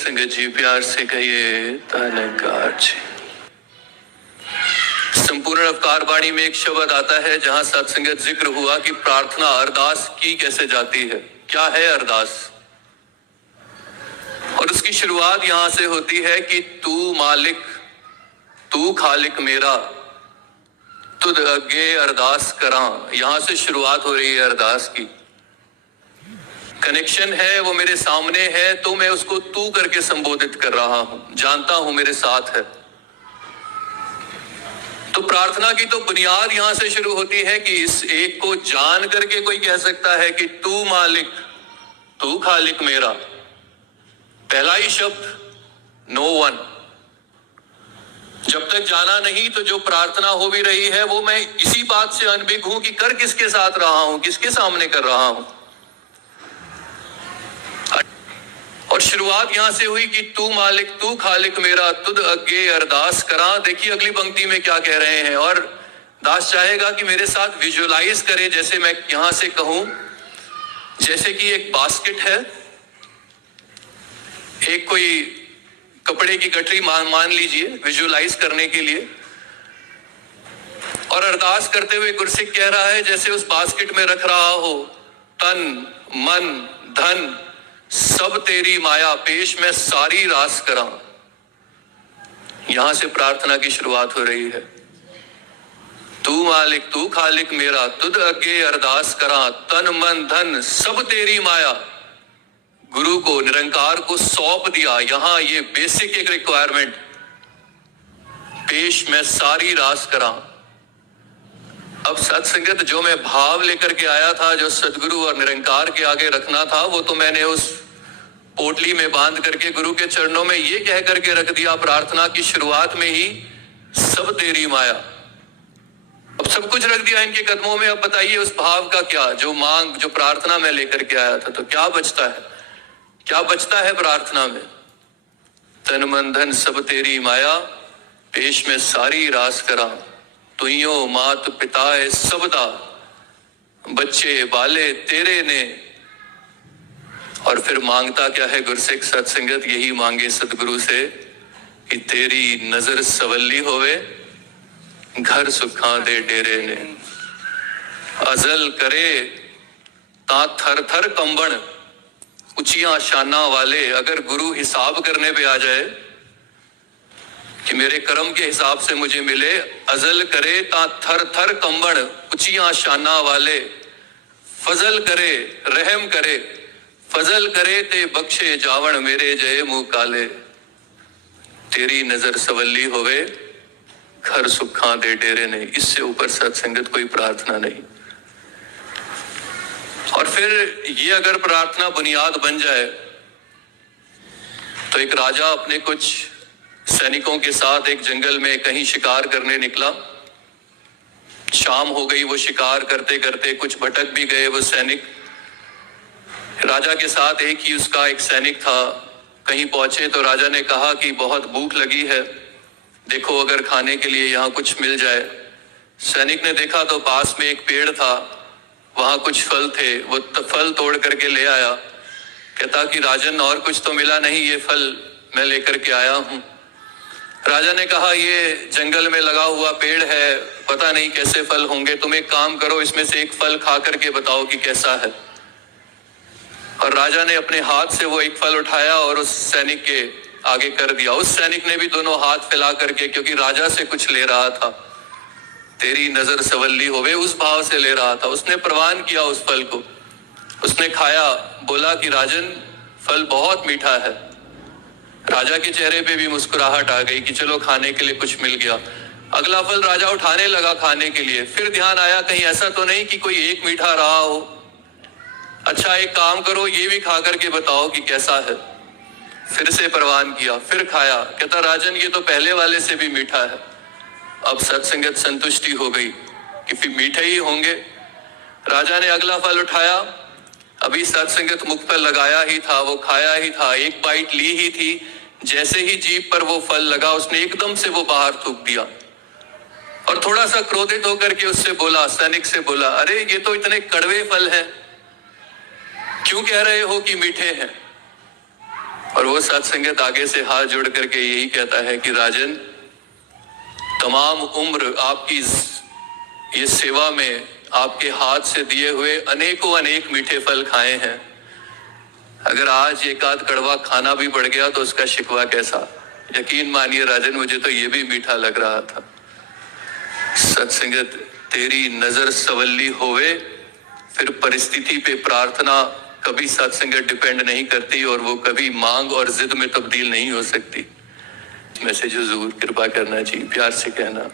संगत जी प्यार से कहिए धन्यकार जी। संपूर्ण अवतार वाणी में एक शब्द आता है जहां सत्संगत जिक्र हुआ कि प्रार्थना अरदास की कैसे जाती है, क्या है अरदास। और उसकी शुरुआत यहां से होती है कि तू मालिक तू खालिक मेरा तुद अगे अरदास करा। यहां से शुरुआत हो रही है अरदास की। कनेक्शन है वो मेरे सामने है तो मैं उसको तू करके संबोधित कर रहा हूं, जानता हूं मेरे साथ है। तो प्रार्थना की तो बुनियाद यहां से शुरू होती है कि इस एक को जान करके कोई कह सकता है कि तू मालिक तू खालिक मेरा। पहला ही शब्द नो वन। जब तक जाना नहीं तो जो प्रार्थना हो भी रही है वो मैं इसी बात से अनभिज्ञ हूं कि कर किसके साथ रहा हूं, किसके सामने कर रहा हूं। और शुरुआत यहां से हुई कि तू मालिक तू खालिक मेरा तुद अगे अरदास करा। देखिए अगली पंक्ति में क्या कह रहे हैं। और दास चाहेगा कि मेरे साथ विजुअलाइज करे, जैसे मैं यहां से कहूं, जैसे कि एक बास्केट है, एक कोई कपड़े की गठरी मान लीजिए विजुअलाइज करने के लिए। और अरदास करते हुए गुरसिक कह रहा है जैसे उस बास्केट में रख रहा हो तन मन धन सब तेरी माया पेश मैं सारी रास करा। यहां से प्रार्थना की शुरुआत हो रही है। तू मालिक तू खालिक मेरा तुद अगे अरदास करा तन मन धन सब तेरी माया। गुरु को निरंकार को सौंप दिया। यहां ये बेसिक एक रिक्वायरमेंट, पेश मैं सारी रास करा। अब सत्संगत जो मैं भाव लेकर के आया था, जो सदगुरु और निरंकार के आगे रखना था, वो तो मैंने उस पोटली में बांध करके गुरु के चरणों में ये कह करके रख दिया प्रार्थना की शुरुआत में ही, सब तेरी माया। अब सब कुछ रख दिया इनके कदमों में। अब बताइए उस भाव का क्या, जो मांग जो प्रार्थना में लेकर के आया था, तो क्या बचता है, क्या बचता है प्रार्थना में। तन मन धन सब तेरी माया पेश में सारी रास करा। तुइयो मात पिता है सबदा बच्चे बाले तेरे ने। और फिर मांगता क्या है गुरसिक सत्संगत, यही मांगे सदगुरु से कि तेरी नजर सवल्ली होवे घर सुखा दे डेरे ने। अजल करे ता थर थर कंबन ऊंचियां शाना वाले। अगर गुरु हिसाब करने पे आ जाए कि मेरे कर्म के हिसाब से मुझे मिले, अजल करे ता थर थर कंबन ऊंचियां शाना वाले। फजल करे रहम करे फजल करे ते बख्शे जावण मेरे जय मुंह काले। तेरी नजर सवल्ली होवे घर सुखा दे डेरे ने। इससे ऊपर सत्संगत कोई प्रार्थना नहीं। और फिर ये अगर प्रार्थना बुनियाद बन जाए तो एक राजा अपने कुछ सैनिकों के साथ एक जंगल में कहीं शिकार करने निकला। शाम हो गई, वो शिकार करते करते कुछ भटक भी गए वो सैनिक। राजा के साथ एक ही उसका एक सैनिक था। कहीं पहुंचे तो राजा ने कहा कि बहुत भूख लगी है, देखो अगर खाने के लिए यहाँ कुछ मिल जाए। सैनिक ने देखा तो पास में एक पेड़ था, वहां कुछ फल थे, वो फल तोड़ करके ले आया। कहता कि राजन और कुछ तो मिला नहीं, ये फल मैं लेकर के आया हूं। राजा ने कहा ये जंगल में लगा हुआ पेड़ है, पता नहीं कैसे फल होंगे, तुम एक काम करो इसमें से एक फल खा करके बताओ कि कैसा है। और राजा ने अपने हाथ से वो एक फल उठाया और उस सैनिक के आगे कर दिया। उस सैनिक ने भी दोनों हाथ फैला करके, क्योंकि राजा से कुछ ले रहा था, तेरी नजर सवल्ली होवे उस भाव से ले रहा था, उसने प्रवान किया उस फल को। उसने खाया, बोला कि राजन फल बहुत मीठा है। राजा के चेहरे पे भी मुस्कुराहट आ गई कि चलो खाने के लिए कुछ मिल गया। अगला फल राजा उठाने लगा खाने के लिए। फिर ध्यान आया कहीं ऐसा तो नहीं कि कोई एक मीठा रहा हो। अच्छा एक काम करो, ये भी खा करके बताओ कि कैसा है। फिर से प्रवान किया, फिर खाया। कहता राजन ये तो पहले वाले से भी मीठा है। अब सत्संगत संतुष्टि हो गई कि फिर मीठे ही होंगे। राजा ने अगला फल उठाया, अभी सत्संगत मुख पर लगाया ही था, वो खाया ही था, एक बाइट ली ही थी। जैसे ही जीभ पर वो फल लगा उसने एकदम से वो बाहर थूक दिया। और थोड़ा सा क्रोधित होकर के उससे बोला, सैनिक से बोला, अरे ये तो इतने कड़वे फल हैं, क्यों कह रहे हो कि मीठे हैं। और वो सत्संगत आगे से हाथ जोड़ करके यही कहता है कि राजन, तमाम उम्र आपकी ये सेवा में आपके हाथ से दिए हुए अनेकों अनेक मीठे फल खाए हैं। अगर आज एक आध कड़वा खाना भी पड़ गया तो उसका शिकवा कैसा। यकीन मानिए राजन, मुझे तो ये भी मीठा लग रहा था। सत्संगत, तेरी नजर सवल्ली होवे, फिर परिस्थिति पे प्रार्थना कभी सत्संगत डिपेंड नहीं करती और वो कभी मांग और जिद में तब्दील नहीं हो सकती। मैसेज हुजूर कृपा करना जी, प्यार से कहना।